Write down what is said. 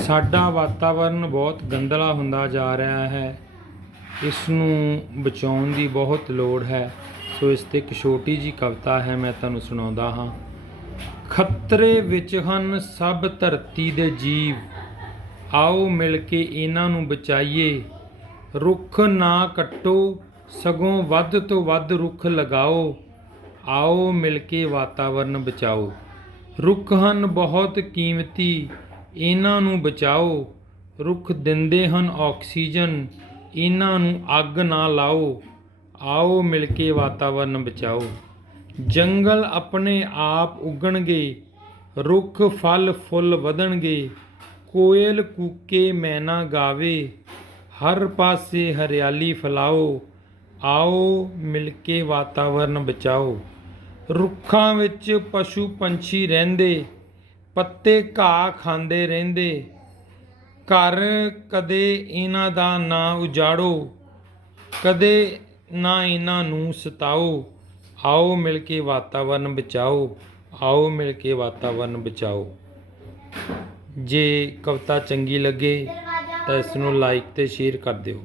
ਸਾਡਾ ਵਾਤਾਵਰਨ ਬਹੁਤ ਗੰਦਲਾ ਹੁੰਦਾ ਜਾ ਰਿਹਾ ਹੈ। ਇਸ ਨੂੰ ਬਚਾਉਣ ਦੀ ਬਹੁਤ ਲੋੜ ਹੈ। ਸੋ ਇਸ ਤੇ ਇੱਕ ਛੋਟੀ ਜੀ ਕਵਿਤਾ ਹੈ, ਮੈਂ ਤੁਹਾਨੂੰ ਸੁਣਾਉਂਦਾ ਹਾਂ। ਖਤਰੇ ਵਿੱਚ ਹਨ ਸਭ ਧਰਤੀ ਦੇ ਜੀਵ। ਆਓ ਮਿਲ ਕੇ ਇਹਨਾਂ ਨੂੰ ਬਚਾਈਏ। ਰੁੱਖ ਨਾ ਕੱਟੋ, ਸਗੋਂ ਵੱਧ ਤੋਂ ਵੱਧ ਰੁੱਖ ਲਗਾਓ। ਆਓ ਮਿਲ ਕੇ ਵਾਤਾਵਰਨ ਬਚਾਓ। ਰੁੱਖ ਹਨ ਬਹੁਤ ਕੀਮਤੀ। ਇਹਨਾਂ ਨੂੰ ਬਚਾਓ, ਰੁੱਖ ਦਿੰਦੇ ਹਨ ਆਕਸੀਜਨ, ਇਹਨਾਂ ਨੂੰ ਅੱਗ ਨਾ ਲਾਓ। ਆਓ ਮਿਲ ਕੇ ਵਾਤਾਵਰਨ ਬਚਾਓ। ਜੰਗਲ ਆਪਣੇ ਆਪ ਉਗਣਗੇ, ਰੁੱਖ, ਫਲ, ਫੁੱਲ ਵਧਣਗੇ। ਕੋਇਲ ਕੂਕੇ ਮੈਨਾ ਗਾਵੇ, ਹਰ ਪਾਸੇ ਹਰਿਆਲੀ ਫੈਲਾਓ। ਆਓ ਮਿਲ ਕੇ ਵਾਤਾਵਰਨ ਬਚਾਓ। ਰੁੱਖਾਂ ਵਿੱਚ ਪਸ਼ੂ ਪੰਛੀ ਰਹਿੰਦੇ ਪੱਤੇ ਘਾਹ ਖਾਂਦੇ ਰਹਿੰਦੇ। ਘਰ ਕਦੇ ਇਹਨਾਂ ਦਾ ਨਾ ਉਜਾੜੋ, ਕਦੇ ਨਾ ਇਹਨਾਂ ਨੂੰ ਸਤਾਓ। ਆਓ ਮਿਲ ਕੇ ਵਾਤਾਵਰਨ ਬਚਾਓ, ਆਓ ਮਿਲ ਕੇ ਵਾਤਾਵਰਨ ਬਚਾਓ। ਜੇ ਕਵਿਤਾ ਚੰਗੀ ਲੱਗੇ ਤਾਂ ਇਸ ਨੂੰ ਲਾਈਕ ਤੇ ਸ਼ੇਅਰ ਕਰ ਦਿਓ।